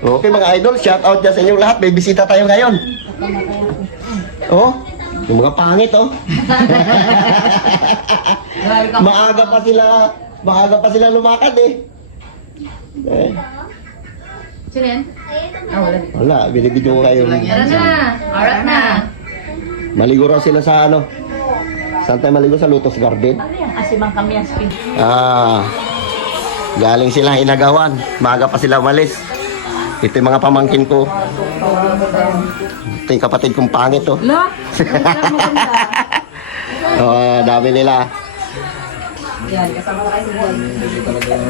Okay mga idol, shout out dyan sa inyong lahat. May bisita tayo ngayon. Oh, yung mga pangit oh. Maaga pa sila lumakad eh. Sino yan? Wala. Wala, binibidyo ko kayo. Tara na. Alright na. Maligo raw sila sa ano? Saan tayo maligo? Sa Lotus Garden? Ano yan? Asimang kami ang spin. Galing silang Inagawan. Maaga pa sila umalis. Ito yung mga pamangkin ko. Ito yung kapatid kong pangit oh. Lo? Dami nila. Yan, kasama na kayo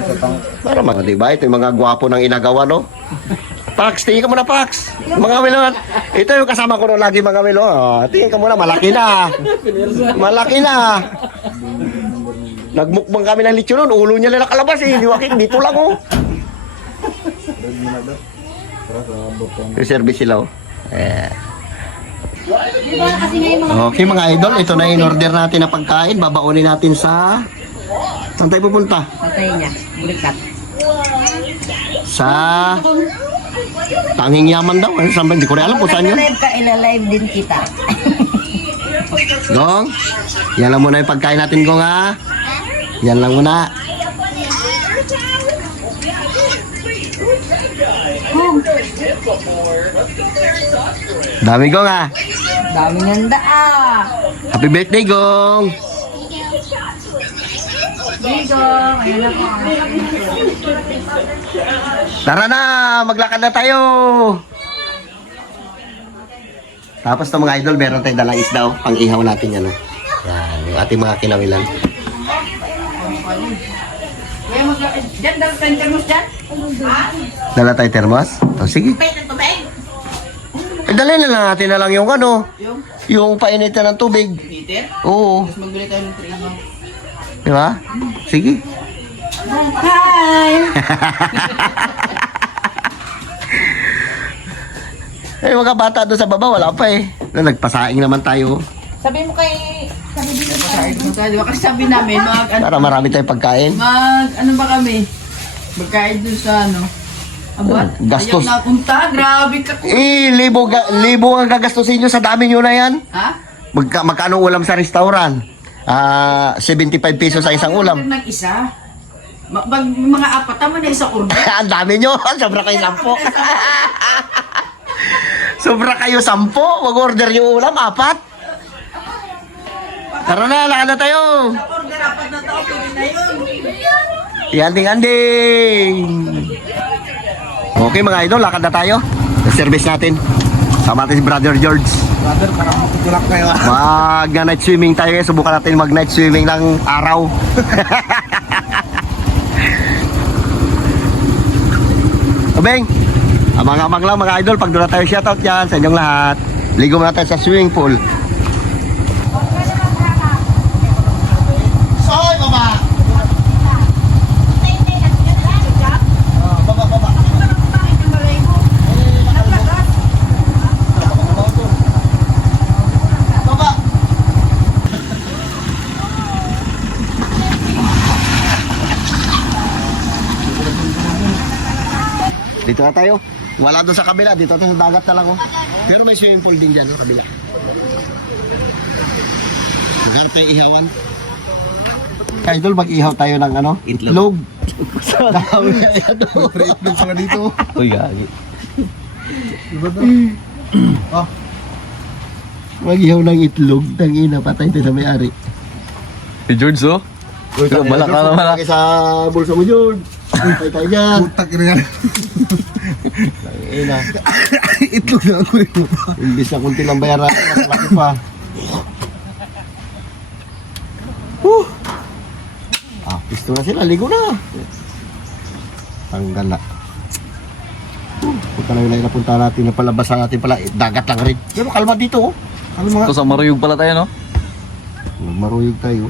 sa Para mga diba? Ito yung mga gwapo ng Inagawan no? Pax, tingin ka muna Pax. Mga Wilon. Ito yung kasama ko no lagi mga Wilon. Tingin ka muna, malaki na. Malaki na. Nagmukbang kami ng lechon nun. Ulo niya lang nakalabas eh. Liwaking dito lang oh. Yung service sila oh. Okay mga idol, ito na in-order natin na pagkain. Babaunin natin sa... Saan tayo pupunta? Patay niya. Bulikat. Sa... Tanging Yaman daw. Ano saan ba? Hindi ko rin alam kung saan yun. Live ka, ilalive din kita. Gong, yan lang muna yung pagkain natin Gong ha. Yan lang muna. Dami Gong ha. Daming handa ah. Happy birthday Gong. Digo, ayan na po. Tara na, maglakad na tayo. Tapos to mga idol, meron tayong dalang isda oh. Pang ihaw natin yan oh. Yan, yung ating mga kinawilan. Diyan, dala tayong termos dyan. Dala tayo termos? O sige. Dali na lang natin na lang yung ano. Yung painitan ng tubig. Oo. Magbili tayo ng 3 Di ba? Sige. Hi! Eh, mga bata doon sa baba, wala pa eh. Nagpasaing naman tayo. Sabi mo kay... Sabi din mo. Kasi sabi namin, Para marami tayong pagkain. ano ba kami? Magkain dun sa ano? Aba, Gastos. ayaw na punta. Grabe ka. Libo ang gagastusin nyo sa dami nyo na yan. Ha? Magkano ulam sa restaurant? 75 pesos sa isang ulam. Ng isa. Mga apat naman na isang order. Ang dami nyo. Sobra kayo 10. Sobra kayo 10. Mag-order yung ulam, 4. Tara na, lakad na tayo. Order apat na tao, pwede na yun. Anding. Okay mga idol, lakad na tayo. Service natin. Sama natin si Brother George. Brother, parang makutulak kayo. Mag-night swimming tayo. Subukan natin mag-night swimming ng araw. Abeng, abang-abang lang mga idol. Pag doon na tayo shoutout yan sa inyong lahat. Ligo muna tayo sa swimming pool. Soy, baba! Dito na tayo. Wala doon sa kabila. Dito tayo sa dagat na lang. Oh. Pero may swimming pool din dyan sa kabila. Maghanap tayo ihawan. Idol, mag-ihaw tayo ng ano? Itlog. Dami na yan. Itlog pala dito. Uy, gagi. Mag-ihaw ng itlog. Tangina, patay tayo sa may-ari. Si George, oh. Balak ka naman. Malaki sa bulsa mo, George. Patay tayo dyan. Putak na yan. Tangina. Itlog na ako rin mo pa. Imbis na kunti lang bayaran. Mas laki pa. Pisto na sila. Ligo na. Tanggal na. Punta na yung napunta natin na palabasan natin pala. Dagat lang rin. Pero kalma dito, oh. Kalma. Ito sa Maruyog pala tayo, no? Maruyog tayo.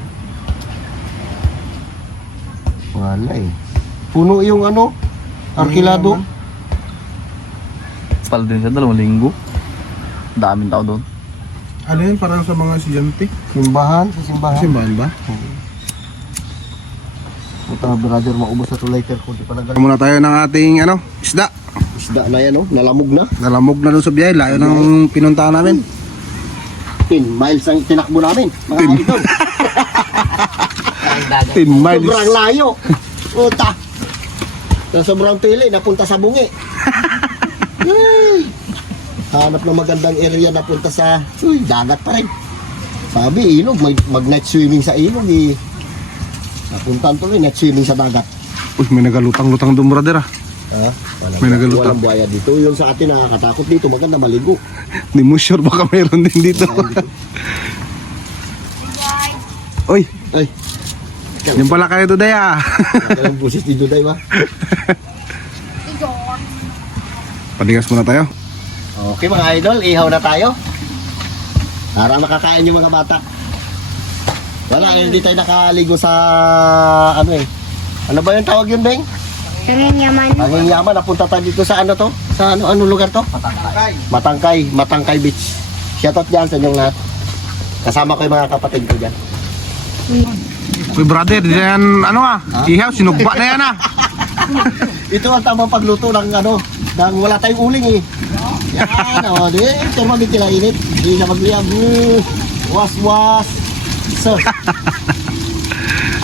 Wala eh. Puno yung ano, arkilado. Pal din siya, 2 linggo. Daming tao doon. Ano yun? Parang sa mga estudyante? Simbahan, sa simbahan. Simbahan ba? Puta, brother, maubos na 2 liter ko. Di pa nagaling. Muna tayo ng ating isda. isda na yan, oh. Nalamog na. Nalamog na doon sa biyahe. Layo ng pinuntahan namin. 10 miles ang tinakbo namin. Mga idol. 10 miles. Sobrang layo. Puta. Sa sobrang pili, napunta sa bungi. Ay. Hanap ng magandang area, napunta sa dagat pa rin. Sabi, ilog. Mag-night swimming sa ilog. Eh. Napuntaan tuloy, night swimming sa dagat. Uy, may nagalutang-lutang doon, brother ah. Ha? May nagalutang. Walang buhaya dito. Yung sa atin nakakatakot dito, maganda maligo. Hindi mo sure baka mayroon din dito. Uy, Ay, yan pala kayo today ah. ang busis dito day ba? Padigas muna tayo. Okay mga idol, ihaw na tayo. Para makakain yung mga bata. Wala, hindi tayo nakaligo sa ano eh. Ano ba yung tawag yun, Beng? Tanging yaman. Ang yaman, napunta tayo dito sa ano to? Sa ano lugar to? Matangkay Beach. Shoutout dyan sa inyong lahat. Kasama ko yung mga kapatid ko dyan. Uy brother, yan ano ah. Ihaw, sinugba na yan ah. Ito ang tamang pagluto ng ano, ng wala tayong uling eh. Yan, o, di, termamit nila init. Hindi na magliyab. Was. So,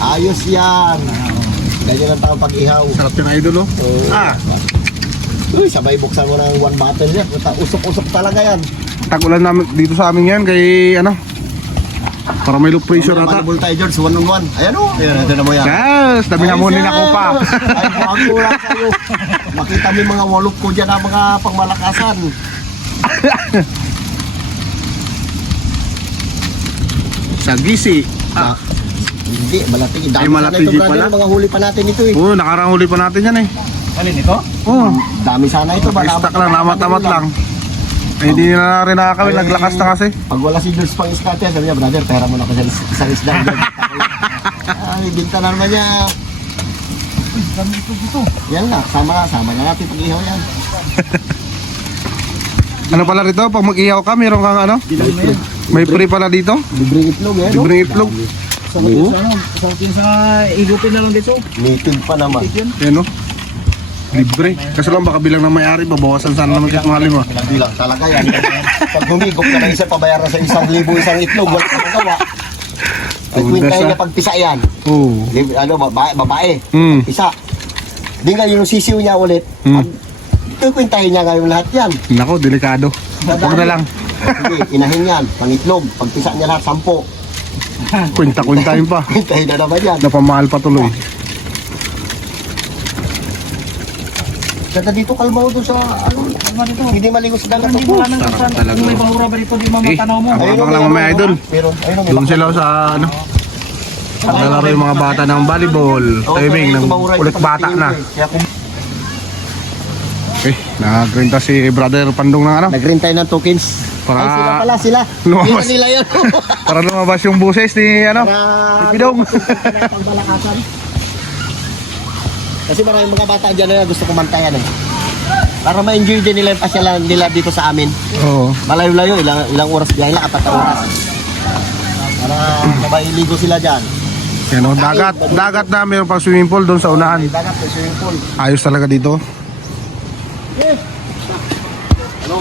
ayos yan. Ganyan ang tamang pag-ihaw. Sarap yung idol oh. Ah, Uy, sabay buksan mo ng one bottle yan. Usok-usok talaga yan. tagulan namin dito sa amin yan kay ano. Para may low pressure ata. Manibol tayo, George, one on one. Ayan o. Ayan, ito na mo yan. Yes, dami na mo din ako pa. Ay, ang kulang sa'yo. Makita mo yung mga walok ko dyan ang mga pangmalakasan. Sagisi. Ah. Hindi, malating. Dami Ay, malating sana ito, di brother. pala. Mga huli pa natin ito eh. Oo, nakarahuli pa natin yan eh. Alin ito? Oo, Dami sana ito. stock lang, namat-amat lang. Eh, hindi na rin nakakawin, naglakas na kasi. Pag wala si George pang iskate, sabi niya, brother, pera mo na ako sa isang isda. Ay, binta na naman niya. Yan nga, sama na natin pag-ihaw yan. Ano pala rito, pag mag-ihaw ka, meron kang ano? May free pala dito? Libreng itlog eh, no? Libreng itlog. Oo. Sa igupin na lang dito. Native pa naman. Yan o. Libre. Kasi lang baka bilang ng may-ari, babawasan sana naman kahit mahali mo. Bilang talaga yan. Pag humigop ka na isa, pabayaran sa 1,000 isang itlog, wala ka magawa. Ay, kwintahin niya pagpisa yan. Oo. Ano, babae. Hmm. Pisa. Di nga yung sisiw niya ulit. Kwintahin niya ngayon lahat yan. Nako, delikado. Huwag na lang. Sige, inahin yan. Pangitlog. Pagpisa niya lahat, 10. Kwinta-kwintahin pa. Kwintahin na naman yan. Napamahal pa tuloy. Ganda dito, kalma ko doon sa, ano, hindi maligo sa dagat. Sarap talaga. May bahura ba dito? Di Eh, mamatanaw mo. abang lang mga idol. Pero, ayun, may Doon sila sa ano. Naglalaro yung mga bata ng volleyball. Timing, ng ulit bata na. Kaya kung Okay, nagrinta si Brother Pandong ng ano. nag-rent tayo ng tokens. Para- Ay, sila pala, sila. Lumabas. Nila yun. Para lumabas yung buses ni ano. Para Pidong. pangbalakasan. Kasi maraming mga bata dyan na gusto kumantayan eh. Para ma-enjoy din nila yung pasyalan nila dito sa amin. Oo. Malayo-layo, ilang oras biyahe lang, 4 oras. Para mabailigo sila dyan. Yan o, dagat na, mayroon pang swimming pool doon sa unahan. May dagat, may swimming pool. Ayos talaga dito. Ano?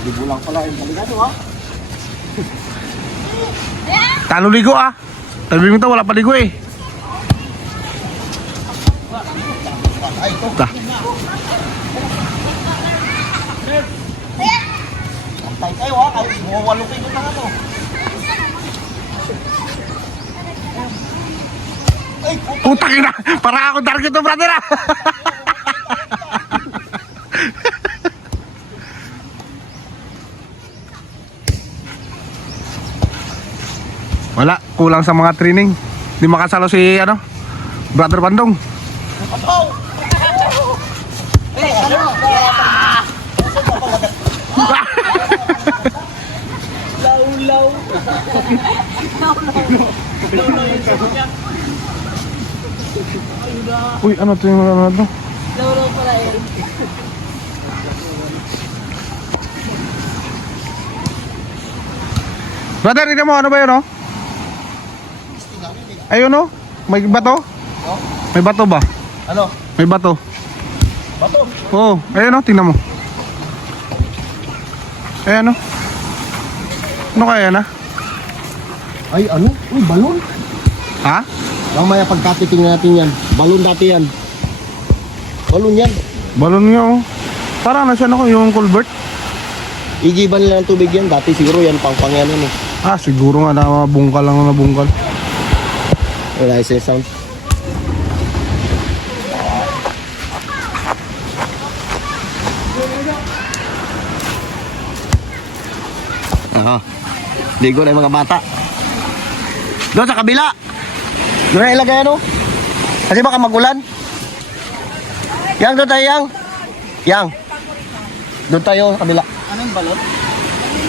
Ligo lang pala yung baligado ha. Talo ligo ah. Sabi mo ito, wala pa ligo eh. Ay, ito. Ta. Antay kayo ha, kayo buwawalupin ko na nga to. Ay, puta. Putang ina, para ako target to brother ah. Wala, kulang sa mga training. Di makasalo si ano, Brother Pandong. Uy, ano to yung ano to? Brother, tignan mo, ano ba yun, oh? Ayun, oh. May bato? May bato ba? Ano? May bato. Bato. Oo, ayan o, tingnan mo. Ayan o. Ano kaya na? Ay, ano? Uy, balon. Ha? Mamaya pagkatitingnan natin yan. Balon dati yan. Balon yan. Balon nga o. Parang nasaan ako yung culvert. Igiban nila ng tubig yan. Dati siguro yan, pang yan eh. Ah, siguro nga nabungkal lang na nabungkal. Wala yung sound. Aha. Ligo na yung mga bata. Doon sa kabila. Doon na ilagay ano? Kasi baka magulan. Yang, doon tayo yang. Yang. Doon tayo sa kabila. Anong balot?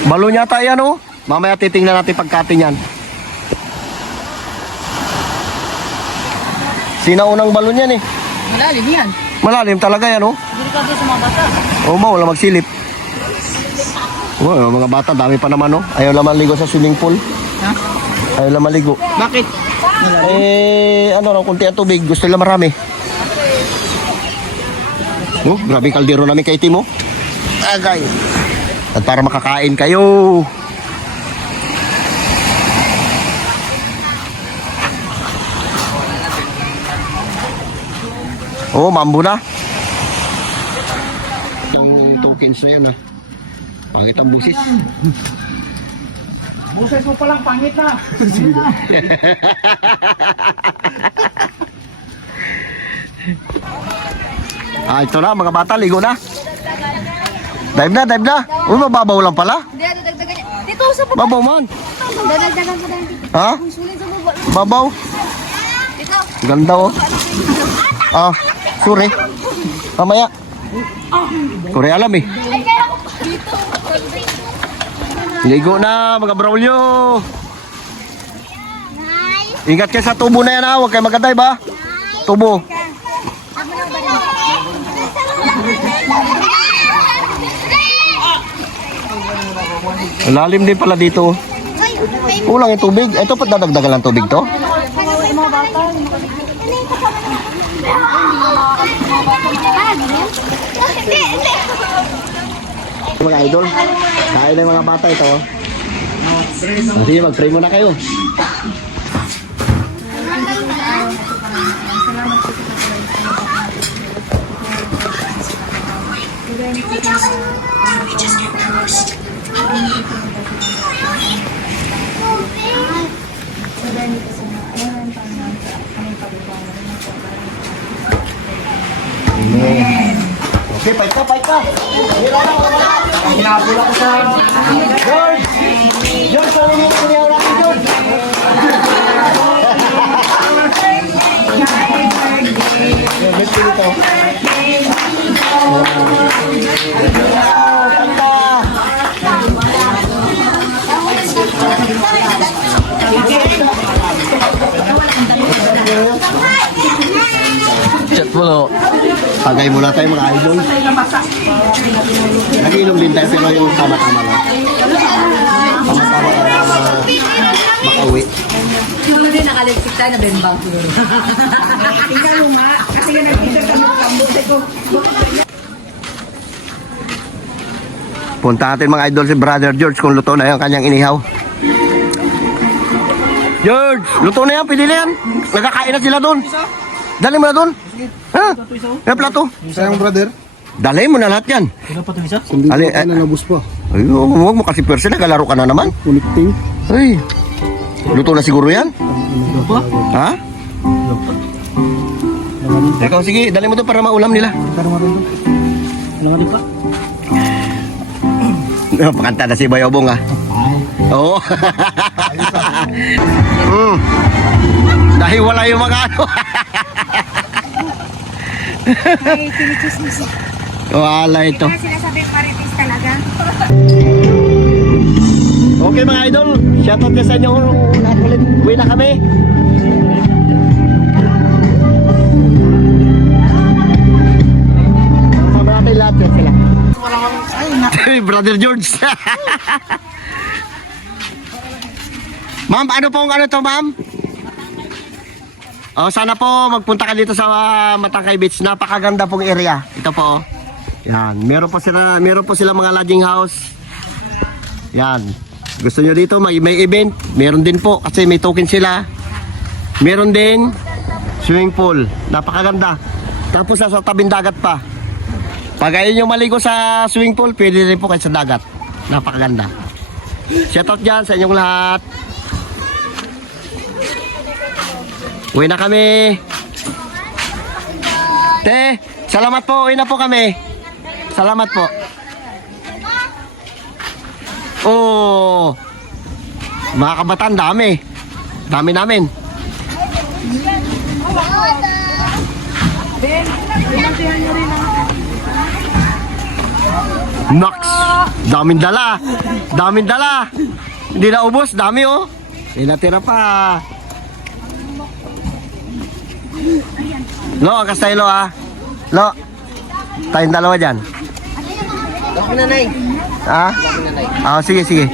Balon yata yan oh. Mamaya titingnan natin pagkatin yan. Sinaunang balon yan eh. Malalim yan. Malalim talaga yan oh. Delikado sa mga bata. Oo ba, wala magsilip. Oh, mga bata, dami pa naman oh. Ayaw lang maligo sa swimming pool. Ha? Ayaw lang maligo. Bakit? Eh, ano lang, kunti ang tubig. Gusto nila marami. Oh, grabe kaldero namin kay Timo. Agay. At para makakain kayo. Oh, mambo na. Yung tokens na yan ah. Pangit ang busis. Buses mo palang pangit na. Ah, ito na mga bata, ligo na. Dive na, dive na. Uy, mababaw lang pala. Hindi, dagdagan niya. Dito sa baba. Babaw man. Dagdagan ko dahil dito. Ha? Sulit sa baba. Babaw. Dito. Ganda oh. Ah, sorry. Mamaya. Kore alam eh. Ay, kaya ako pa. Dito. Ligo na mga braulyo. Nice. Ingat kayo sa tubo na yan ha. Huwag kayo magkatay ba? Tubo. Ako na ba rin? Lalim din pala dito. Ay, may Kulang yung tubig. Ito pa dadagdagan lang tubig to. mga bata. Hindi, hindi. Mga idol, kain na yung mga bata ito. Oh. Sige, mag-pray muna kayo. Okay, fight ka, fight ka. Hinabula ko sa... George! George, ano mo ko niya natin, George? Ba't pinito? Chat mo no. Tagay muna tayo mga idol. Nag-inom din tayo pero yung tama-tama lang. Tama-tama lang makauwi. Siguro din nakalipsik tayo na bembang siguro. Tingnan mo nga. Kasi nga nagpisa ka ng kambuti ko. Punta natin mga idol si Brother George kung luto na yung kanyang inihaw. George, luto na yan, pwede na yan. Nagkakain na sila doon. Dali mo na doon. Ha? May plato. Sayang brother. Dali mo na lahat yan. Hindi Ali, pa na nabus pa. Ay, huwag mo kasi persa, nagalaro ka na naman. Connecting. Ay, luto na siguro yan. Ha? Ikaw, sige, dali mo to para maulam nila. Pakanta na si Bayobong ha. Oo. Dahil wala yung mga ano. Ay, kinichismis. Wala ito. Kaya sinasabi marites talaga. Okay mga idol, shoutout ka sa inyo. Lahat ulit, uwi na kami. Sama natin lahat yan sila. Brother George. Ma'am, ano pong ano to ma'am? Oh, sana po magpunta ka dito sa Matangkay Beach. Napakaganda pong area. Ito po. Yan, meron po sila mga lodging house. Yan. Gusto nyo dito may event? Meron din po kasi may token sila. Meron din swimming pool. Napakaganda. Tapos sa tabing dagat pa. Pag ayaw nyo maligo sa swimming pool, pwede rin po kayo sa dagat. Napakaganda. Shoutout dyan sa inyong lahat. Uwi na kami. Te, salamat po. Uwi na po kami. Salamat po. Oh, mga kabataan, dami. Dami namin. Nox, daming dala. Daming dala. Hindi na ubos, dami oh. Hindi natira pa. Lo, akas tayo lo ah. Lo, tayong dalawa dyan. Ha? Ah, sige, sige.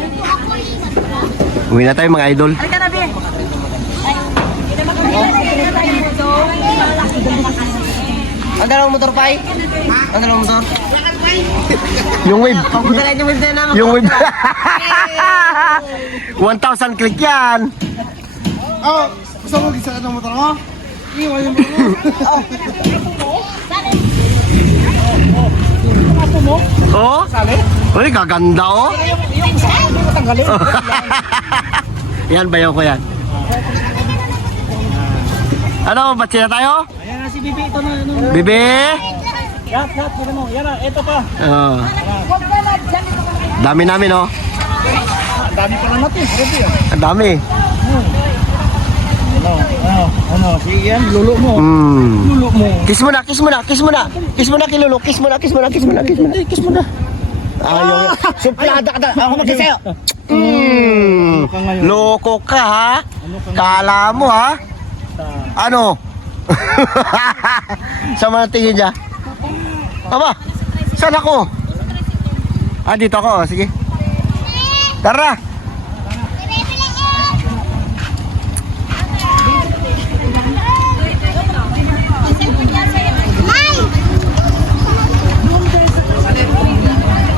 Uwi na tayo mga idol. Ang dalawang motor pa eh. Ang dalawang motor. Yung wave. Pagputalain yung window naman. Yung wave. 1,000 click yan. Oh, gusto mo gisa ng motor mo? Iwan yung motor mo. Oh? Uy, kaganda oh. Yung sa akin, yung matanggalin. Yan, bayaw ko yan. Ano, ba't sila tayo? Ayan na si Bibi, ito na. Ano. Bibi? Yat, pwede mo. Yan na, ito pa. Oh. Dami namin oh. Ang dami pa naman natin. Ready ah. Ang dami. Ano, sige yan, lulo mo. Lulo mo. Kiss mo na, kiss mo na, kiss mo na. Kiss mo na kilolo, kiss mo na, kiss mo na, kiss mo na, kiss mo na. Kiss mo na. Ayaw. Suplada ka na. Ako mag-kiss sa'yo. Loko ka ha? Kala mo ha? Ano? Sa mga tingin niya? Aba, saan ako? Ah, dito ako. Sige. Tara.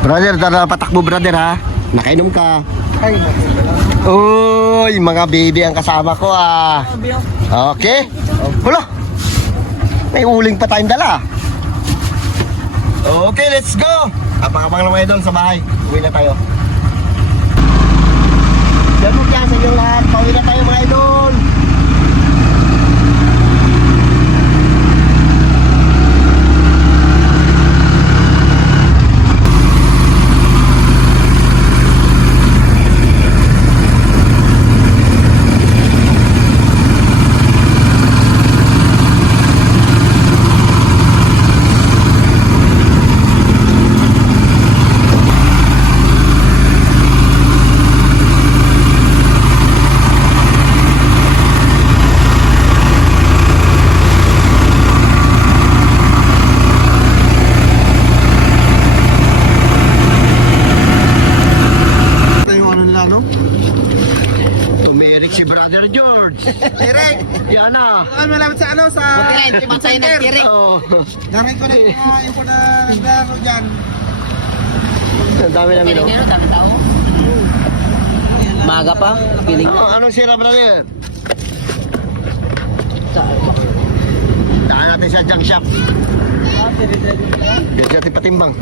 Brother, tara patakbo brother ha. Nakainom ka. Uy, mga baby ang kasama ko ah. Okay. Hulo. May uling pa tayong dala. Okay, let's go. Abang-abang lang mga idol sa bahay. Uwi na tayo. Diyan mo dyan sa inyong lahat. Pauwi na tayo mga idol. Tumirik si Brother George. Direk, yan na. Ano malapit sa ano sa Oh. Daray ko na yung po na nagdaro dyan. Ang dami namin. Oh. Dami tao mo. Maga pa, piling na. Anong sira, brother? Daan natin sa junk shop. Diyan siya patimbang.